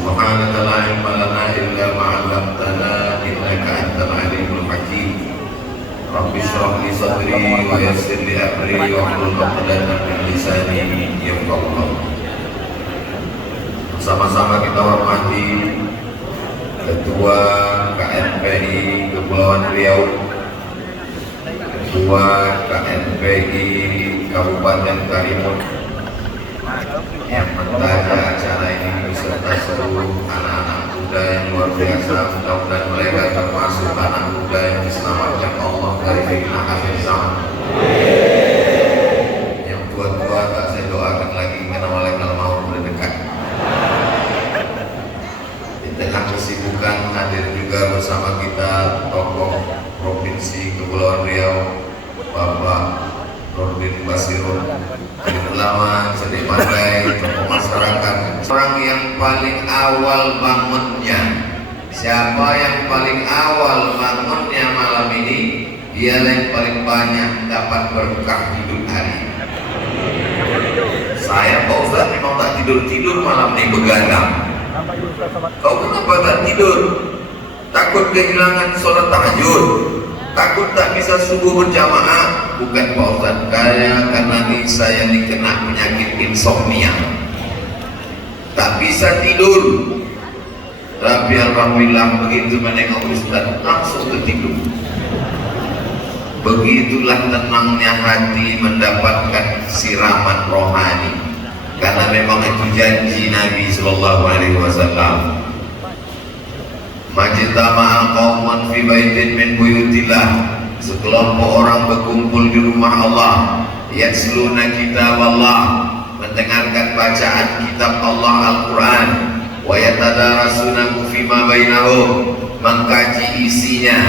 Subhanaka la ilma lana illa ma 'allamtana innaka antal alimul hakim. Rabbi shrah li sadri wa yassir li amri wa hlul 'uqdatam min lisani yafqahu qawli. Sama-sama kita hormati Ketua KNPI Kepulauan Riau, Ketua KNPI Kabupaten Karimun yang menjaga acara ini beserta seluruh anak-anak muda yang luar biasa. Mudah-mudahan mereka termasuk anak muda yang diselamatkan Allah dari fitnah akhir zaman. Yang tua-tua tak saya doakan lagi karena malaikat maut mendekat. Di tengah kesibukan hadir juga bersama kita tokoh Provinsi Kepulauan Riau, Bapak Nurdin Basirun, ulama, seni pandai, tokoh masyarakat. Orang yang paling awal bangunnya, siapa yang paling awal bangunnya malam ini, dialah yang paling banyak dapat berkah hidup hari. Saya Pak Ustaz memang tak tidur-tidur malam ini begadang. Kau kenapa tak tidur? Takut kehilangan sholat tahajud, takut tak bisa subuh berjamaah. Bukan Pak Ustaz, karena saya dikena penyakit insomnia, tak bisa tidur. Tapi alhamdulillah begitu menengok Ustaz langsung tertidur. Begitulah tenangnya hati mendapatkan siraman rohani, karena memang itu janji Nabi Sallallahu Alaihi Wasallam. Majtama'a qauman fi baitin min buyutillah, sekelompok orang berkumpul di rumah Allah, yatsluna kitab Allah, mendengarkan bacaan kitab Allah Al-Quran, wa yatadarasunahu fima bainahum, mengkaji isinya.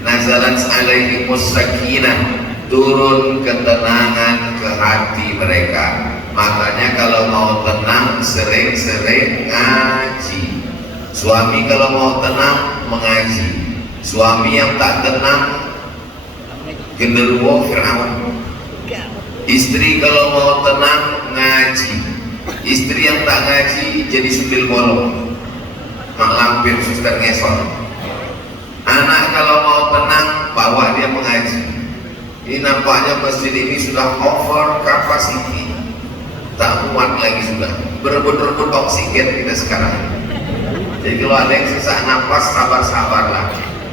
Nazalat alaihimus sakinah, turun ketenangan ke hati mereka. Makanya kalau mau tenang sering-sering ngaji. Suami kalau mau tenang mengaji. Suami yang tak tenang genderuwo Fir'aun. Istri kalau mau tenang ngaji. Istri yang tak ngaji jadi sundel bolong, mak lampir suster ngesot. Anak kalau mau tenang bawa dia mengaji. Ini nampaknya masjid ini sudah over capacity, tak muat lagi sudah, berebut-rebut oksigen kita sekarang. Jadi kalau ada yang sesak nafas, sabar-sabarlah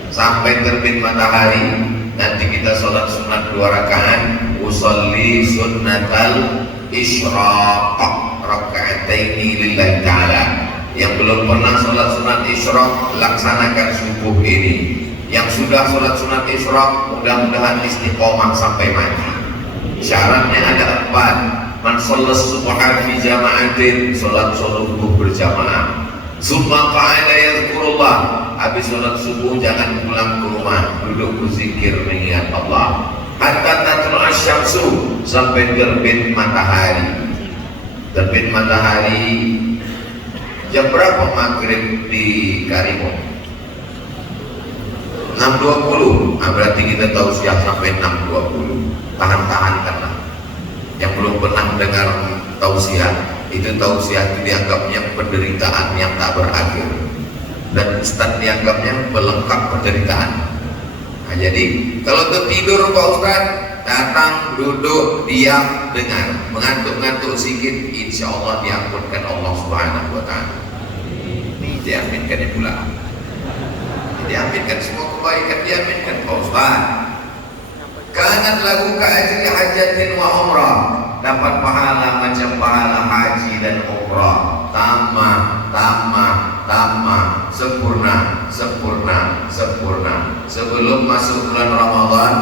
sampai terbit matahari. Nanti kita sholat sunat 2 rakaat, usolli sunnatal isyraq raka'ataini lillahi ta'ala. Yang belum pernah sholat sunat isyraq, laksanakan subuh ini. Yang sudah sholat sunat isyraq, mudah-mudahan istiqomah sampai mati. Syaratnya ada 4. Man sholat subha fi jama'atin, sholat subuh berjamaah. Summa qa'ala yadhkurullah, habis sholat subuh jangan pulang ke rumah, duduk berzikir mengingat Allah. Hatta tatlu'a syamsu, sampai terbit matahari. Terbit matahari jam berapa maghrib di Karimun? 6.20. Berarti kita tahu siap sampai 6.20. Tahan-tahan karena yang belum pernah mendengar tausiah, itu tausiah itu dianggapnya penderitaan yang tak berakhir, dan Ustaz dianggapnya pelengkap penderitaan. Nah, jadi kalau tertidur Pak Ustaz, datang, duduk, diam, dengar, mengantuk-ngantuk sedikit, insya Allah diampunkan Allah Subhanahu Wa Taala. Ini diaminkan ya pula, diaminkan semua kebaikan, diaminkan Pak Ustaz. Kanat lagu ka'ajri hajatin wa umrah, dapat pahala macam pahala haji dan umrah. Tamah, sempurna, sebelum masuk bulan Ramadan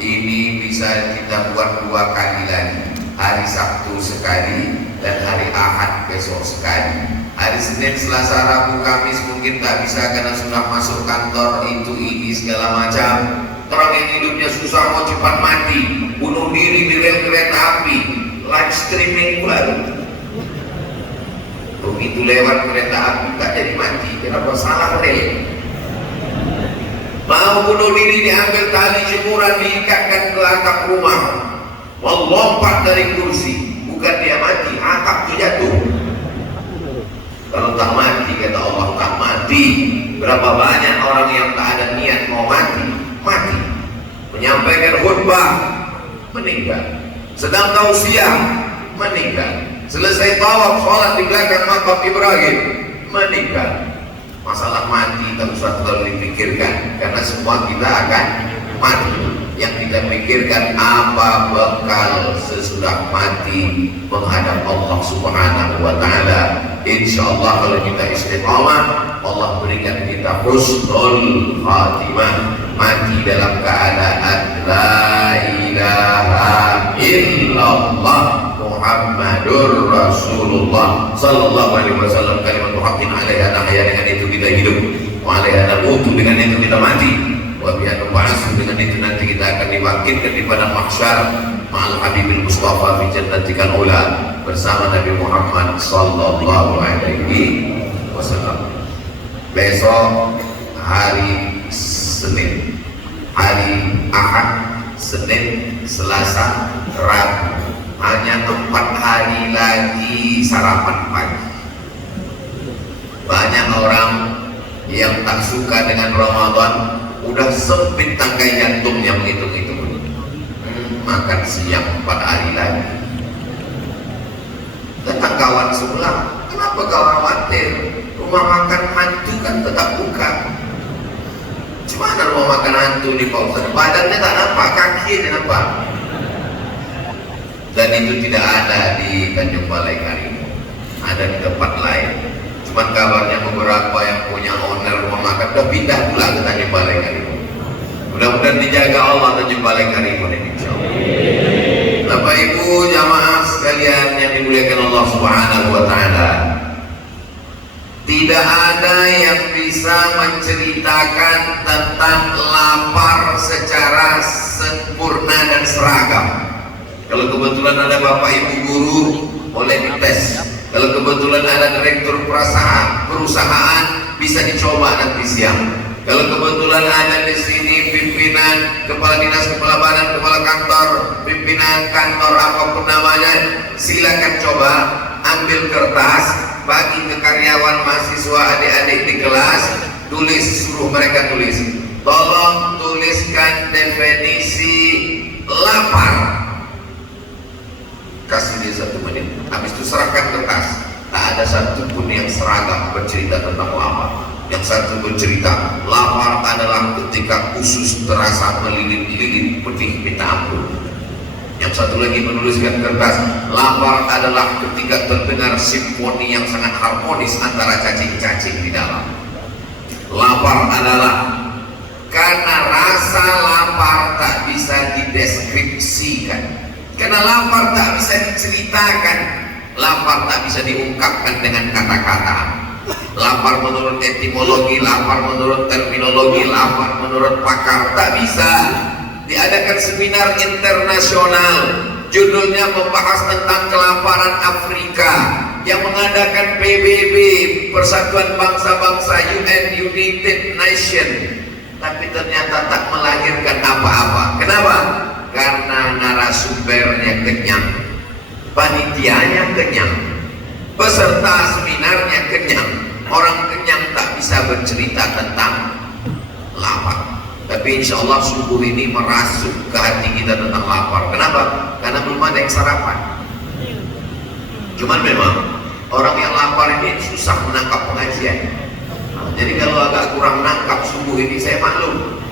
ini bisa kita buat 2 kali lagi. Hari Sabtu sekali dan hari Ahad besok sekali. Hari Senin, Selasa, Rabu, Kamis mungkin tak bisa karena sudah masuk kantor, itu ini segala macam. Orang yang hidupnya susah mau cepat mati, bunuh diri di rel kereta api, live streaming pula. Begitu lewat kereta api tak jadi mati, kenapa salah rel? Mau bunuh diri, diambil tali jemuran, diikatkan ke atap rumah, mau lompat dari kursi, bukan dia mati, atap jatuh. Kalau tak mati kata Allah, tak mati. Berapa banyak orang yang tak ada niat mau mati, mati. Menyampaikan khutbah, meninggal. Sedang tausiah, meninggal. Selesai tawaf sholat di belakang makam Ibrahim, meninggal. Masalah mati tak usah terlalu dipikirkan, karena semua kita akan mati. Yang kita pikirkan apa bekal sesudah mati menghadap Allah Subhanahu wa Ta'ala. Insya Allah kalau kita istiqamah, Allah berikan kita husnul khatimah, mati dalam keadaan la ilaha illallah Muhammadur Rasulullah sallallahu alaihi wasallam, kalimat haqqin alaiha nahya, dengan itu kita hidup, wa alaiha namutu, dengan itu kita mati, wa biha nub'atsu, dengan itu nanti kita akan dibangkitkan di padang mahsyar ma'al habibil mustafa fi jannatikal ula, bersama Nabi Muhammad sallallahu alaihi wasallam. Besok hari Senin, hari Ahad, Senin, Selasa, Rabu, hanya 4 hari lagi sarapan pagi. Banyak orang yang tak suka dengan Ramadan udah sempit tangkai jantungnya menghitung-hitung. Makan siang 4 hari lagi. Datang kawan sebelah, kenapa kau khawatir? Rumah makan hantu kan tetap buka. Gimana rumah makan hantu di Pak? Badannya tak nampak, kaki dia nampak. Dan itu tidak ada di Tanjung Balai Karimun, ada di tempat lain. Cuman kabarnya beberapa yang punya owner rumah makan udah pindah pula ke Tanjung Balai Karimun. Mudah-mudahan dijaga Allah Tanjung Balai Karimun ini, insyaallah. Bapak Ibu jamaah sekalian yang dimuliakan Allah Subhanahu wa Ta'ala, tidak ada yang bisa menceritakan tentang lapar secara sempurna dan seragam. Kalau kebetulan ada Bapak Ibu guru, boleh dites. Kalau kebetulan ada direktur perusahaan, bisa dicoba nanti siang. Kalau kebetulan ada di sini pimpinan, kepala dinas, kepala badan, kepala kantor, pimpinan kantor apapun namanya, silakan coba ambil kertas, bagi ke karyawan, mahasiswa, adik-adik di kelas, tulis, suruh mereka tulis. Tolong tuliskan definisi lapar. Kasih dia 1 menit, habis itu serahkan kertas. Tak ada satupun yang seragam bercerita tentang lapar. Yang satu bercerita, lapar adalah ketika usus terasa melilit-lilit pedih minta ampun. Yang satu lagi menuliskan kertas, lapar adalah ketika terdengar simfoni yang sangat harmonis antara cacing-cacing di dalam. Lapar adalah karena rasa lapar tak bisa dideskripsikan. Karena lapar tak bisa diceritakan, lapar tak bisa diungkapkan dengan kata-kata. Lapar menurut etimologi, lapar menurut terminologi, lapar menurut pakar tak bisa. Diadakan seminar internasional, judulnya membahas tentang kelaparan Afrika, yang mengadakan PBB, Persatuan Bangsa-Bangsa, UN, United Nation, tapi ternyata tak melahirkan apa-apa. Kenapa? Karena narasumbernya kenyang, panitianya kenyang, peserta seminarnya kenyang. Orang kenyang tak bisa bercerita tentang lapar. Tapi insya Allah subuh ini merasuk ke hati kita tentang lapar. Kenapa? Karena belum ada yang sarapan. Cuman memang orang yang lapar ini susah menangkap pengajian. Jadi kalau agak kurang nangkap subuh ini, saya maklum.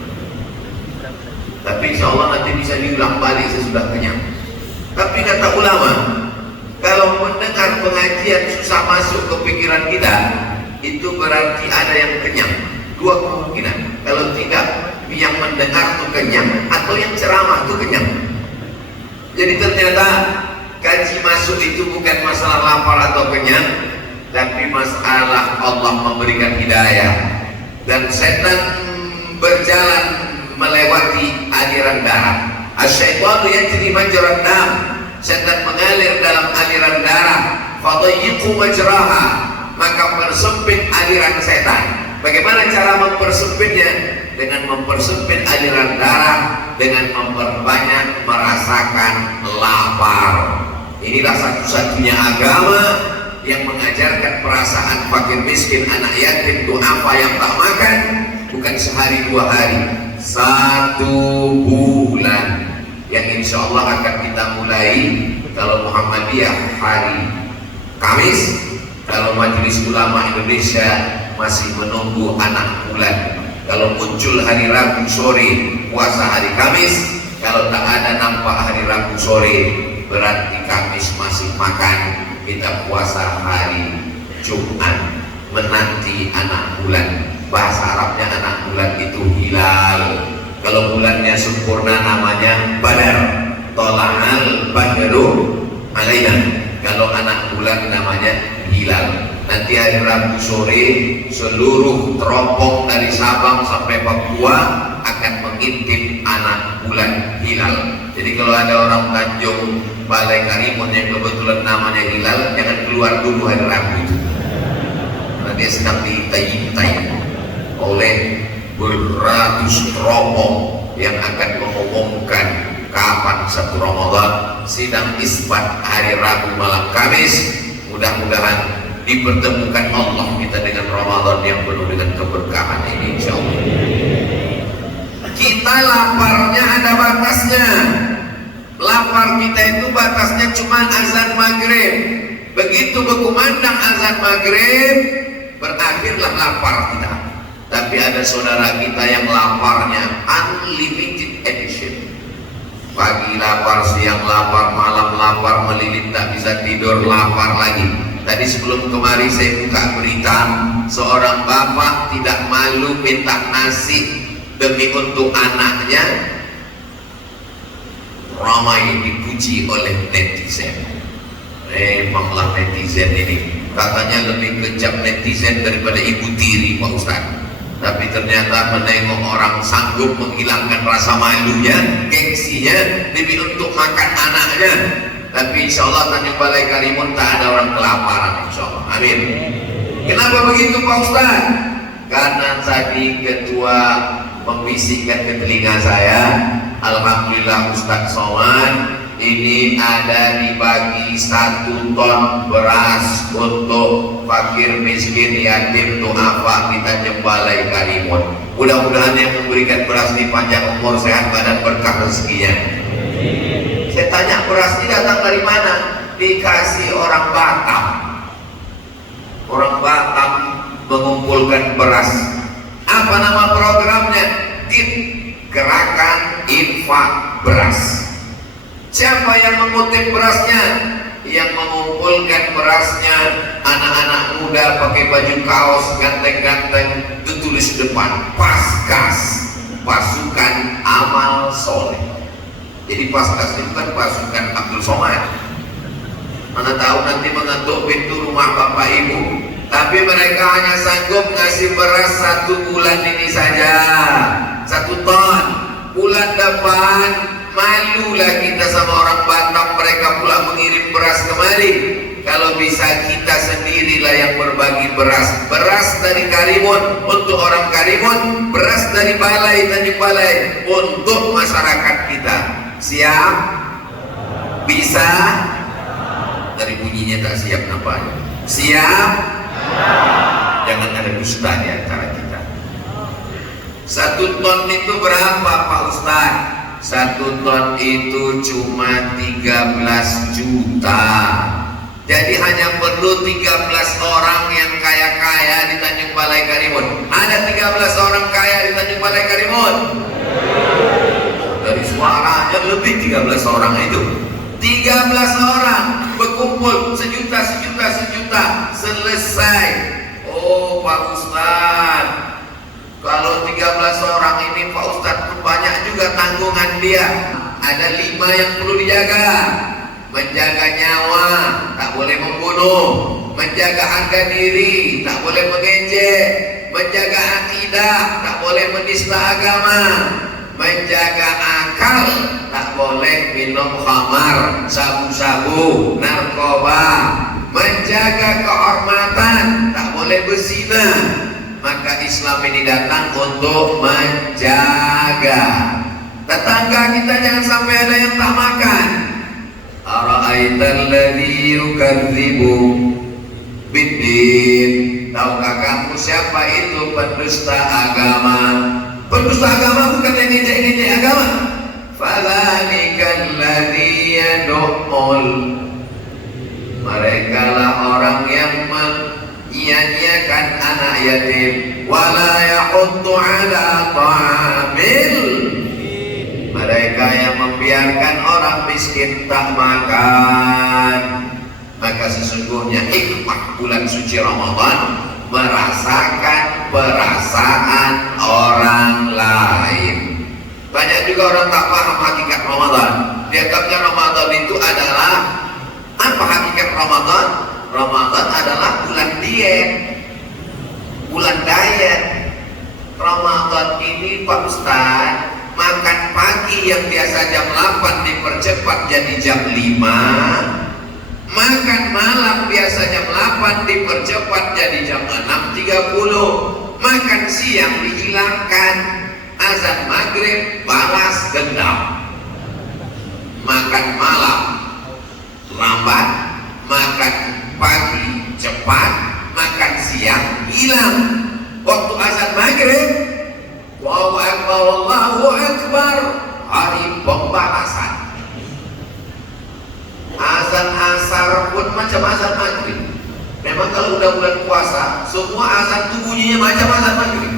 Tapi insya Allah nanti bisa diulang balik sesudah kenyang. Tapi kata ulama, kalau mendengar pengajian susah masuk ke pikiran kita, itu berarti ada yang kenyang. 2 kemungkinan. Kalau tidak, yang mendengar itu kenyang, atau yang ceramah itu kenyang. Jadi ternyata kaji masuk itu bukan masalah lapar atau kenyang, tapi masalah Allah memberikan hidayah. Dan setan berjalan melewati aliran darah. Asy-syaitanu yajri majran dam. Setan mengalir dalam aliran darah. Fadayyiqu majraha, maka persempit aliran setan. Bagaimana cara mempersempitnya? Dengan mempersempit aliran darah, dengan memperbanyak merasakan lapar. Inilah satu-satunya agama yang mengajarkan perasaan fakir miskin, anak yatim, duafa yang tak makan bukan sehari dua hari, 1 bulan yang insya Allah akan kita mulai. Kalau Muhammadiyah hari Kamis, kalau Majelis Ulama Indonesia masih menunggu anak bulan. Kalau muncul hari Rabu sore puasa hari Kamis, kalau tak ada nampak hari Rabu sore berarti Kamis masih makan, kita puasa hari Jumat menanti anak bulan. Bahasa Arabnya anak bulan itu hilal. Kalau bulannya sempurna namanya Badar, Tola'al Badru alaina. Kalau anak bulan namanya hilal. Nanti hari Rabu sore seluruh teropong dari Sabang sampai Papua akan mengintip anak bulan hilal. Jadi kalau ada orang Tanjung Balai Karimun yang kebetulan namanya hilal, jangan keluar dulu hari Rabu itu. Karena dia sedang ditai-tai oleh beratus teropong yang akan mengumumkan kapan 1 Ramadan. Sidang isbat hari Rabu malam Kamis. Mudah-mudahan dipertemukan Allah kita dengan Ramadan yang penuh dengan keberkahan ini, insyaallah. Kita laparnya ada batasnya. Lapar kita itu batasnya cuma azan maghrib. Begitu berkumandang azan maghrib, berakhirlah lapar kita. Tapi ada saudara kita yang laparnya unlimited edition. Pagi lapar, siang lapar, malam lapar, melilit tak bisa tidur, lapar lagi. Tadi sebelum kemari saya buka berita, seorang bapak tidak malu minta nasi demi untuk anaknya, ramai dipuji oleh netizen. Memanglah netizen ini, katanya lebih kejam netizen daripada ibu tiri, Pak Ustaz. Tapi ternyata menengok orang sanggup menghilangkan rasa malunya, gengsinya demi untuk makan anaknya. Tapi insya Allah Tanjung Balai Karimun tak ada orang kelaparan, insya Allah. Amin. Kenapa begitu Pak Ustaz? Karena tadi ketua membisikkan ke telinga saya, alhamdulillah Ustaz Somad ini ada dibagi 1 ton beras untuk fakir miskin yatim duafa di Tanjung Balai Karimun. Mudah-mudahan yang memberikan beras ini panjang umur, sehat badan, berkah rezekinya. Saya tanya, beras ini datang dari mana? Dikasih orang Batam. Orang Batam mengumpulkan beras. Apa nama programnya? GIB, Gerakan Infak Beras. Siapa yang mengutip berasnya? Yang mengumpulkan berasnya anak-anak muda pakai baju kaos ganteng-ganteng, tertulis depan Paskas, Pasukan Amal Soleh. Jadi Paskas itu kan pasukan Abdul Somad. Mana tahu nanti mengetuk pintu rumah bapak ibu. Tapi mereka hanya sanggup ngasih beras 1 bulan ini saja, 1 ton. Bulan depan malulah kita sama orang Batam, mereka pula mengirim beras kemari. Kalau bisa kita sendirilah yang berbagi beras. Beras dari Karimun untuk orang Karimun, beras dari Balai Tanjung Balai untuk masyarakat kita. Siap? Bisa? Dari bunyinya tak siap nampaknya. Siap? Jangan ada dusta di antara kita. 1 ton itu berapa Pak Ustaz? 1 ton itu cuma 13 juta. Jadi hanya perlu 13 orang yang kaya-kaya di Tanjung Balai Karimun. Ada 13 orang kaya di Tanjung Balai Karimun? Dari suaranya lebih 13 orang itu. 13 orang berkumpul sejuta, selesai. Oh Pak Ustaz, kalau 13 orang ini Pak Ustaz pun banyak juga tanggungan dia. Ada 5 yang perlu dijaga. Menjaga nyawa, tak boleh membunuh. Menjaga harga diri, tak boleh mengejek. Menjaga akidah, tak boleh menista agama. Menjaga akal, tak boleh minum khamar, sabu-sabu, narkoba. Menjaga kehormatan, tak boleh berzina. Maka Islam ini datang untuk menjaga. Tetangga kita jangan sampai ada yang tak makan. Ara'aital ladzi yukadzibu bidin. Tahukah kamu siapa itu pendusta agama? Pendusta agama bukan yang ngejek-ngejek agama. Fadzalikal ladzi yad'ul, mereka lah orang yang menyia-nyiakan anak yatim, wala yahuddu ala ta'amil, mereka yang membiarkan orang miskin tak makan. Maka sesungguhnya hikmah bulan suci Ramadan merasakan perasaan orang lain. Banyak juga orang tak paham hakikat Ramadan. Dianggapnya Ramadan itu adalah apa hakikat Ramadan? Ramadan adalah bulan diet, bulan diet. Ramadan ini Pak Ustaz, makan pagi yang biasa jam 8 dipercepat jadi jam 5. Makan malam biasa jam 8 dipercepat jadi jam 6.30. Makan siang dihilangkan, azan maghrib balas dendam. Makan malam lambat, makan pagi cepat, makan siang hilang. Waktu azan maghrib, Allahu Akbar, Allahu Akbar, hari pembalasan. Azan asar pun macam azan maghrib. Memang kalau udah bulan puasa, semua azan itu bunyinya macam azan maghrib.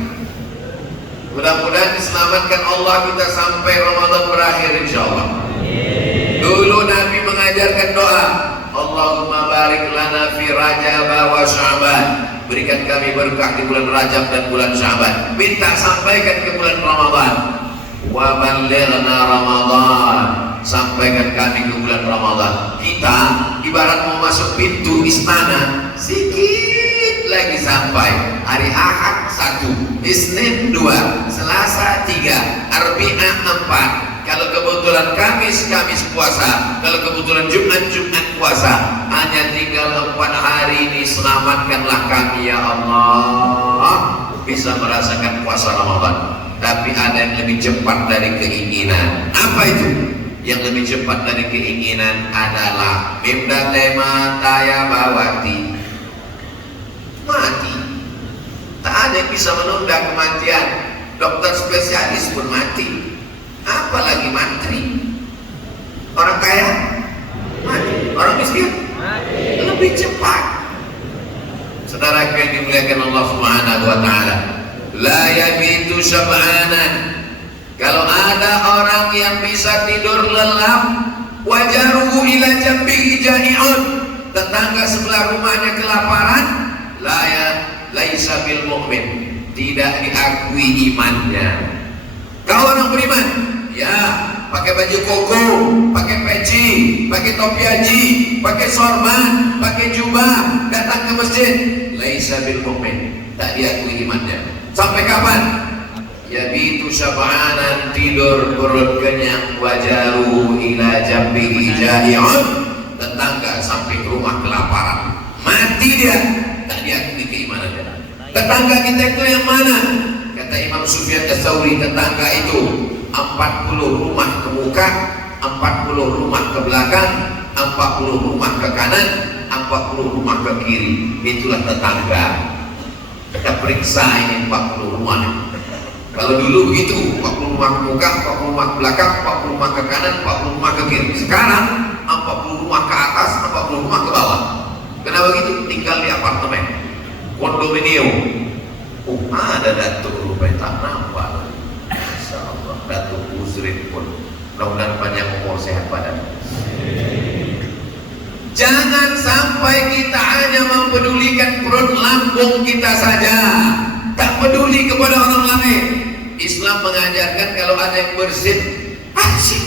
Mudah-mudahan diselamatkan Allah kita sampai Ramadan berakhir insyaallah. Dulu Nabi mengajarkan doa, Allahumma barik lana fi Rajab wa Sya'ban. Berikan kami berkah di bulan Rajab dan bulan Sya'ban. Minta sampaikan ke bulan Ramadan. Wa ballighna Ramadan. Sampaikan kami ke bulan Ramadan. Kita ibarat mau masuk pintu istana, sedikit lagi sampai. Hari Ahad 1, Isnin 2, Selasa 3, Arbi'ah 4. Kalau kebetulan Kamis puasa, kalau kebetulan Jumat puasa. Hanya tinggal 4 hari ini, selamatkanlah kami ya Allah, bisa merasakan puasa Ramadan. Tapi ada yang lebih cepat dari keinginan. Apa itu? Yang lebih cepat dari keinginan adalah mimda tema taya bawati, mati. Tak ada yang bisa menunda kematian. Dokter spesialis pun mati, apalagi mantri. Orang kaya mati, orang miskin mati. Lebih cepat. Saudara yang dimuliakan Allah Subhanahu wa taala, la yabitu syab'anan. Kalau ada orang yang bisa tidur lelap, wajaruhu ila jambihi jani'un, tetangga sebelah rumahnya kelaparan, laisa bil mu'min, tidak diakui imannya. Kau orang beriman, ya, pakai baju koko, pakai peci, pakai topi haji, pakai sorban, pakai jubah, datang ke masjid, laisa bil mu'min, tak diakui imannya. Sampai kapan? Yabitu syab'anan, tidur perut kenyang, wajaru ila jambihi jai'un, tetangga samping rumah kelaparan, mati dia, tak diakui keimanannya. Tetangga kita itu yang mana? Kata Imam Sufyan Ats-Tsauri, tetangga itu 40 rumah ke muka, 40 rumah ke belakang, 40 rumah ke kanan, 40 rumah ke kiri. Itulah tetangga. Kita periksa ini 40 rumah. Kalau dulu begitu, 40 rumah ke muka, 40 rumah ke belakang, 40 rumah ke kanan, 40 rumah ke kiri. Sekarang 40 rumah ke atas, 40 rumah ke bawah. Kenapa begitu? Tinggal di apartemen, kondominium. Oh, ada Datuk rupanya tak nampak. Masya Allah, Datuk Uzrin pun. Mudah-mudahan panjang umur, sehat badan. Jangan sampai kita hanya mempedulikan perut lambung kita saja, tak peduli kepada orang lain. Islam mengajarkan kalau ada yang bersin, asyik,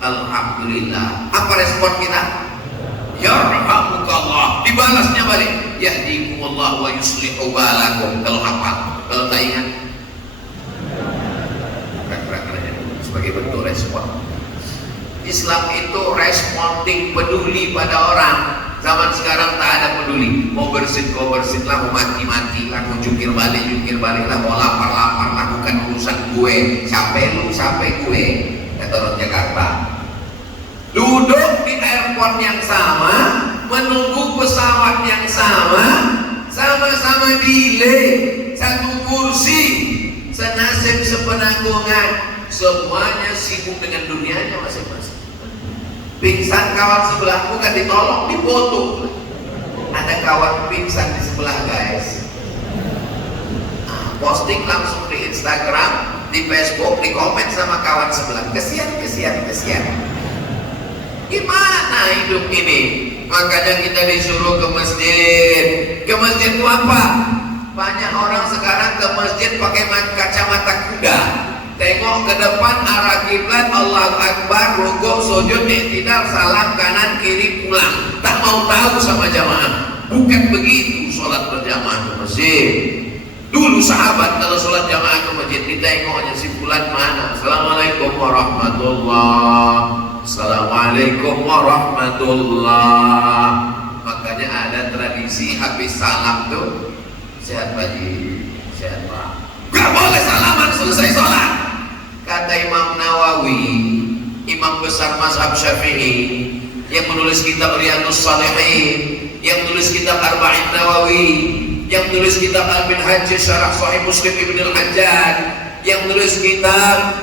alhamdulillah. Apa respon kita? Yarhamukallah. Dibalasnya balik, yahdikumullah wa yuslihu balakum. Kalau hafal, kalau tak ingat, sebagai bentuk respon. Islam itu responding, peduli pada orang. Zaman sekarang tak ada peduli. Mau bersin kau bersin lah, mau mati mati lah, mau jungkir balik lah, mau lapar lah, bukan urusan gue. Sampai lu, sampai gue. Kata orang Jakarta. Duduk di airport yang sama, menunggu pesawat yang sama, sama-sama delay, satu kursi, senasib sepenanggungan, semuanya sibuk dengan dunianya masing-masing. Pingsan kawan sebelahmu kan ditolong, dipoto. Ada kawan pingsan di sebelah guys, posting langsung di Instagram, di Facebook, di komen sama kawan sebelah, kesian. Gimana hidup ini? Makanya kita disuruh ke masjid. Ke masjid itu apa? Banyak orang sekarang ke masjid pakai kacamata kuda, tengok ke depan arah kiblat, Allahu Akbar, rukuk, sujud, i'tidal, salam kanan kiri, pulang. Tak mau tahu sama jamaah. Bukan begitu sholat berjamaah ke masjid. Dulu sahabat kalau sholat jamaah ke masjid ditengoknya si fulan mana. Assalamualaikum warahmatullah. Assalamualaikum warahmatullah. Makanya ada tradisi habis salam tuh, sehat Pak Ji, sehat Pak. Gak boleh salaman selesai sholat. Kata Imam Nawawi, imam besar mazhab Syafi'i, yang menulis kitab Riyadhus Shalihin, yang menulis kitab Arba'in Nawawi, yang menulis kitab Al-Minhaj Syarah Sahih Muslim Ibn Al-Hajjaj, yang menulis kitab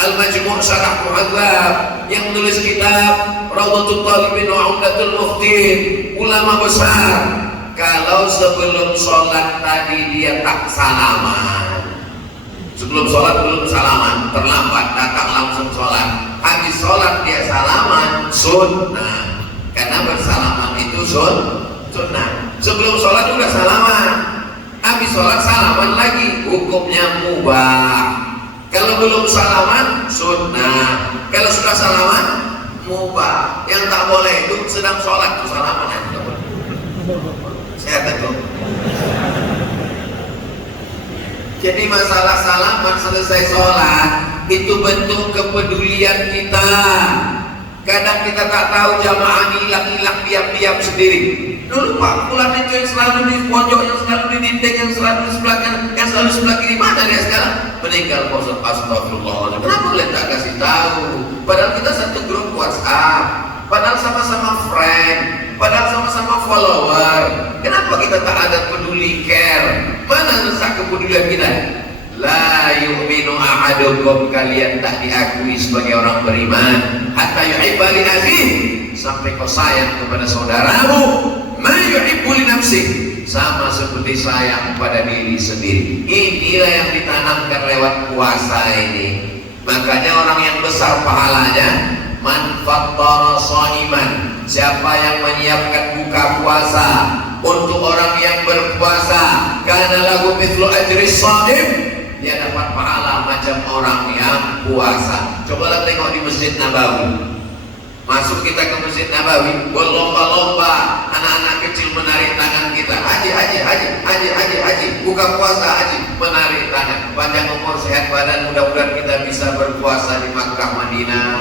Al-Majmu' Syarah Muhadzab, yang menulis kitab Rawdatul Talibin wa Umdatul Muftin, ulama besar. Kalau sebelum sholat tadi dia tak salaman, sebelum sholat belum salaman, terlambat datang langsung sholat, habis sholat dia salaman, sunnah. Karena bersalaman itu sunnah. Sebelum sholat udah salaman, habis sholat salaman lagi, hukumnya mubah. Kalau belum salaman, sunnah. Kalau sudah salaman, mubah. Yang tak boleh itu sedang sholat tuh salaman aja. Sehat itu. Jadi masalah salaman selesai sholat itu bentuk kepedulian kita. Kadang kita tak tahu jamaah hilang diam-diam sendiri. Dulu Pak Fulan itu yang selalu di pojok, yang selalu di dinding, yang selalu di sebelah kanan, yang selalu sebelah kiri, mana dia sekarang? Meninggal. Astagfirullah. Kenapa kalian tak kasih tahu? Padahal kita satu grup WhatsApp, padahal sama-sama friend, padahal sama-sama follower. Kenapa kita tak ada peduli care? Mana letak kepedulian kita? La yu'minu ahadukum, kalian tak diakui sebagai orang beriman hatta yuhibba li akhihi, sampai kau sayang kepada saudaramu ma yuhibbu li nafsihi, sama seperti sayang pada diri sendiri. Inilah yang ditanamkan lewat puasa ini. Makanya orang yang besar pahalanya, man fattara shaiman, siapa yang menyiapkan buka puasa untuk orang yang berpuasa, kana lahu mithlu ajri shaim, dia dapat pahala macam orang yang puasa. Cobalah tengok di Masjid Nabawi. Masuk kita ke Masjid Nabawi, berlomba-lomba anak-anak kecil menarik tangan kita. Haji, buka puasa haji, menarik tangan. Panjang umur, sehat badan, mudah-mudahan kita bisa berpuasa di Makkah Madinah.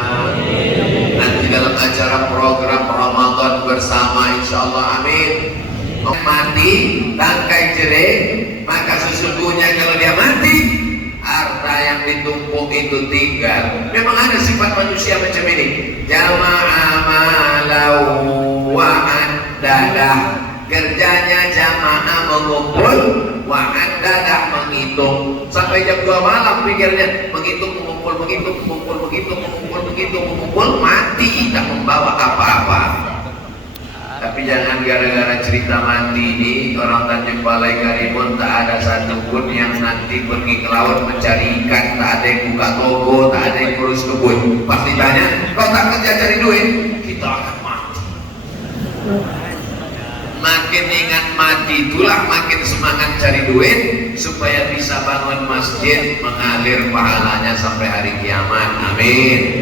Nanti dalam acara program Ramadan bersama, insyaallah, amin. Mati tangkai jerih, maka sesungguhnya kalau dia mati, harta yang ditumpuk itu tinggal. Memang ada sifat manusia macam ini. Jama'a malau wa'addadah, kerjanya jamaah mengumpul, wa'addadah menghitung. Sampai jam 2 malam pikirnya menghitung, mengumpul, mati tak membawa apa-apa. Tapi jangan gara-gara cerita mati ini orang Tanjung Balai Karimun tak ada satupun yang nanti pergi ke laut mencari ikan, tak ada yang buka toko, tak ada yang urus kebun. Pasti tanya, kau tak kerja cari duit? Kita akan mati. Makin ingat mati itulah makin semangat cari duit supaya bisa bangun masjid mengalir pahalanya sampai hari kiamat. Amin.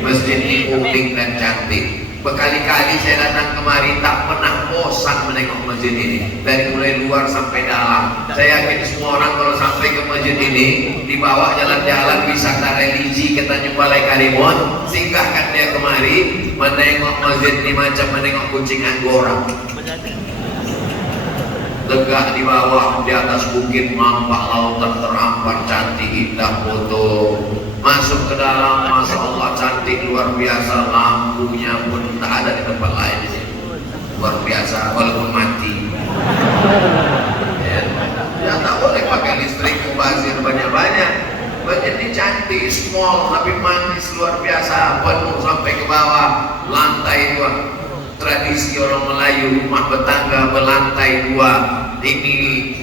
Masjid ini unik dan cantik. Berkali-kali saya datang kemari tak pernah bosan menengok masjid ini, dari mulai luar sampai dalam. Saya yakin semua orang kalau sampai ke masjid ini dibawa jalan-jalan wisata religi ke Tanjung Balai Karimun, singgahkan dia kemari menengok masjid ini macam menengok kucing Anggora. Tegak di bawah, di atas bukit nampak lautan terampar cantik, indah foto. Masuk ke dalam, masya Allah cantik luar biasa, lampunya pun tak ada di tempat lain di sini. luar biasa walaupun mati. Ya tak boleh pakai listrik mubazir banyak-banyak. Jadi cantik, small, tapi manis luar biasa, penuh sampai ke bawah. Lantai 2, tradisi orang Melayu, rumah bertangga berlantai 2. Ini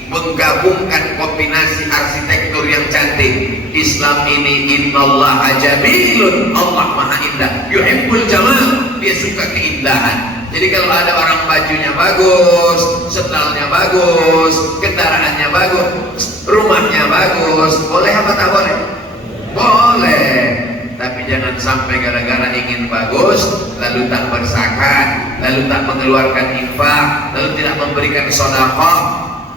menggabungkan kombinasi arsitektur yang cantik. Islam ini innallaha jamilun, Allah maha indah, yuhibbul jamal, dia suka keindahan. Jadi kalau ada orang bajunya bagus, setelnya bagus, kendaraannya bagus, rumahnya bagus, boleh apa tak boleh? Boleh. Tapi jangan sampai gara-gara ingin bagus, lalu tak berzakat, lalu tak mengeluarkan infak, lalu tidak memberikan sedekah.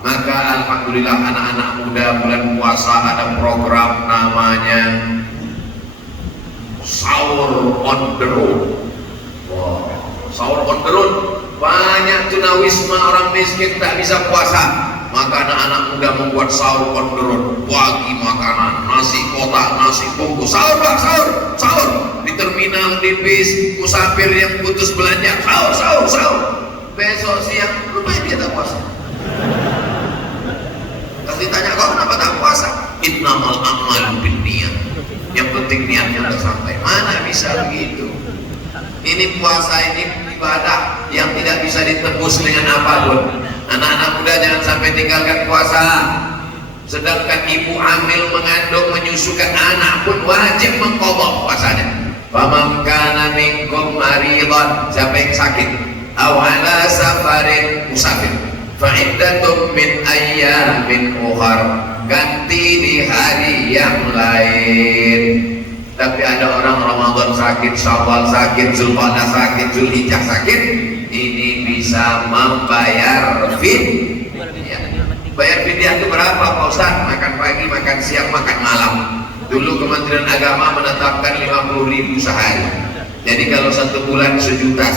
Maka alhamdulillah anak-anak muda bulan puasa ada program namanya Sahur on the Road. Wow. Sahur on the road. Banyak tunawisma orang miskin tak bisa puasa, maka anak-anak muda membuat sahur on the road. Pagi makanan, nasi kotak, nasi bungkus, sahur pak, sahur di terminal, di bis, musafir yang putus belanja, sahur. Besok siang lumayan dia tak puasa. Terus ditanya, kau kenapa tak puasa? Innamal a'malu binniyat. Yang penting niatnya sampai. Mana bisa begitu? Ini puasa, ini ibadah yang tidak bisa ditebus dengan apapun. Anak-anak muda jangan sampai tinggalkan puasa. Sedangkan ibu hamil, mengandung, menyusukan anak pun wajib mengqadha puasanya. Faman kana minkum maridan, siapa yang sakit, aw ala safarin, musafir, fa iddatum min ayyamin ukhar, ganti di hari yang lain. Tapi ada orang Ramadan sakit, Syawal sakit, Zulqa'dah sakit, Zulhijjah sakit, ini bisa membayar fidyah. Bayar fidyah itu berapa Pak Ustaz? Makan pagi, makan siang, makan malam. Dulu Kementerian Agama menetapkan 50.000 sehari. Jadi kalau 1 bulan 1,5 juta,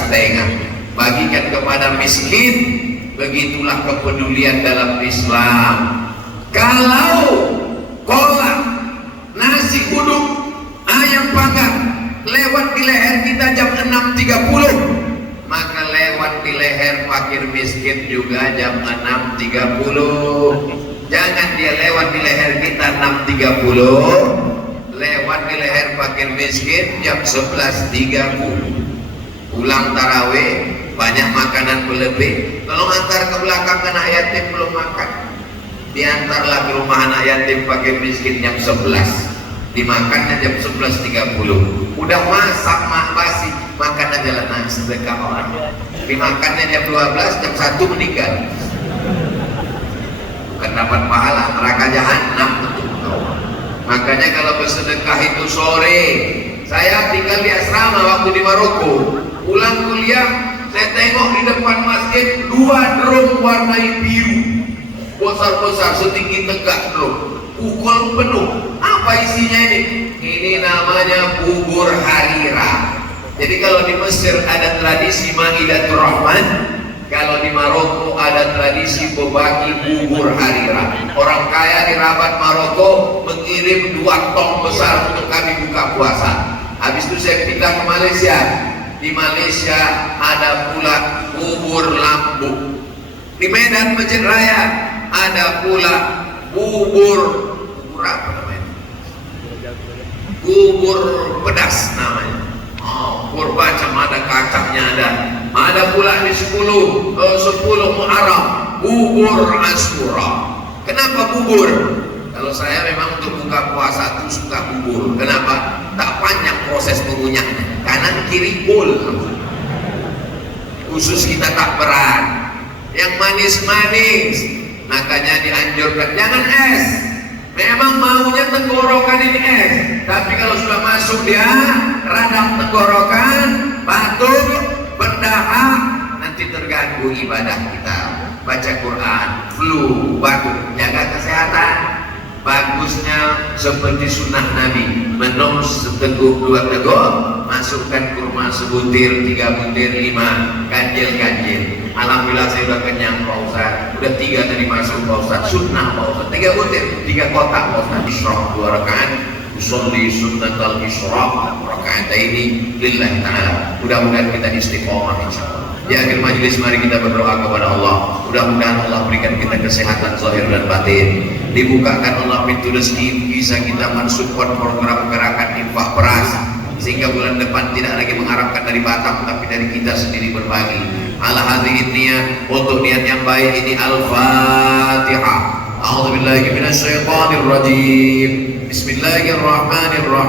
bagikan kepada miskin. Begitulah kepedulian dalam Islam. Kalau kolak, nasi uduk, ayam panggang lewat di leher kita jam 6.30, maka lewat di leher fakir miskin juga jam 6.30. Jangan dia lewat di leher kita 6.30, lewat di leher fakir miskin jam 11.30. Pulang tarawih, banyak makanan berlebih, tolong antar ke belakang anak yatim belum makan, diantarlah ke rumah anak yatim fakir miskin jam 11, dimakannya jam 11.30. Udah masak basi, makan aja lah nasi sedekah orang. Dimakannya jam 12, jam 1 meninggal. Bukan dapat pahala, neraka jahanam betul. Makanya kalau bersedekah itu sore. Saya tinggal di asrama waktu di Maroko. Pulang kuliah, saya tengok di depan masjid 2 drum warnai biru, besar-besar setinggi tegak drum, pukul penuh. Apa isinya ini? Ini namanya bubur harira. Jadi kalau di Mesir ada tradisi Maidatur Rahman, kalau di Maroko ada tradisi berbagi bubur harira. Orang kaya di Rabat Maroko mengirim 2 tong besar untuk kami buka puasa. Habis itu saya pindah ke Malaysia. Di Malaysia ada pula bubur lambung. Di Medan Masjid Raya ada pula bubur apa namanya? Bubur pedas namanya. Bubur macam ada kacangnya ada. Ada pula di 10 Muharram bubur Asyura. Kenapa bubur? Kalau saya memang untuk buka puasa itu suka bubur. Kenapa? Tak panjang proses mengunyahnya, kanan kiri pul. Khusus kita tak berat. Yang manis-manis, makanya dianjurkan jangan es. Memang maunya tenggorokan ini es, tapi kalau sudah masuk dia radang tenggorokan, batuk, berdahak, nanti terganggu ibadah kita. Baca Quran, flu, batuk, jaga kesehatan. Bagusnya seperti sunnah Nabi, minum seteguk 2 teguk, masukkan kurma sebutir, 3 butir, 5 ganjil. Alhamdulillah saya sudah kenyang Pak Ustaz. Udah 3 tadi masuk Pak Ustaz. Sunnah Pak Ustaz, 3 butir, 3 kotak Pak Ustaz. Isyraq 2 rakaat, usolli sunnatal isyraq rakaat ini lillahi ta'ala. Mudah-mudahan kita istiqomah insyaallah. Di akhir majelis mari kita berdoa kepada Allah. Mudah-mudahan Allah berikan kita kesehatan zahir dan batin. Dibukakan Allah pintu rezeki, bisa kita mensupport program gerakan infak beras, sehingga bulan depan tidak lagi mengharapkan dari Batam tapi dari kita sendiri berbagi. Ala hadhihi niat, untuk niat yang baik ini Al-Fatihah. A'udzubillahi minasyaitonir rajim. Bismillahirrahmanirrahim.